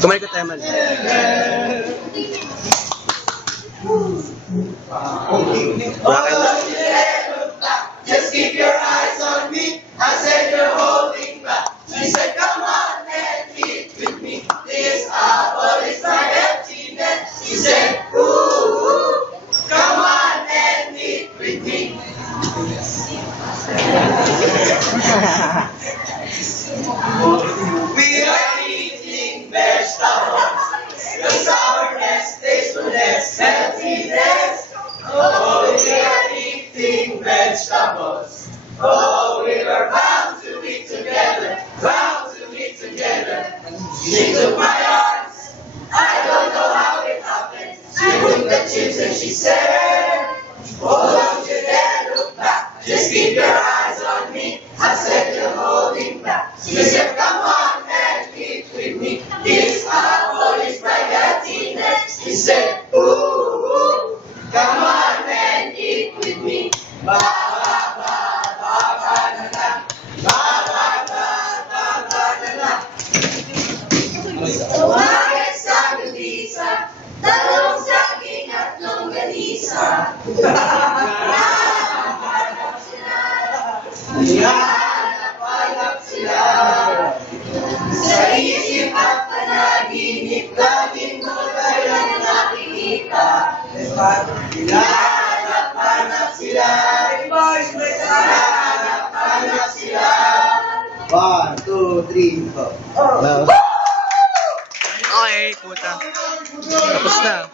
Kumalikot tayo man. Just keep your eyes on me. I said you're holding back. She said, come on and eat with me. This apple is my emptiness. She said, ooh, come on and eat with me. We are eating vegetables. The sourness, tastefulness, healthiness. Oh, we are eating vegetables. Oh, we are bound to be together, bound to be together. She took my arms. I don't know how it happened. She took the chips and she said, oh, don't you dare look back. Just keep your eyes on me. I said you're holding back. She said, come on and eat with me. This apple is my happiness. She said, ooh, come on and eat with me. Ba ba ba ba ba na na. Ba ba ba ba ba na na. Umaga sa gulisa, talong saging at longganisa. Hanap sila. Sa isip at panaginip, laging mo kailang nakikita. Hanap sila. Hanap sila. 1, 2, 3, 4. Okay, puta. Tapos na.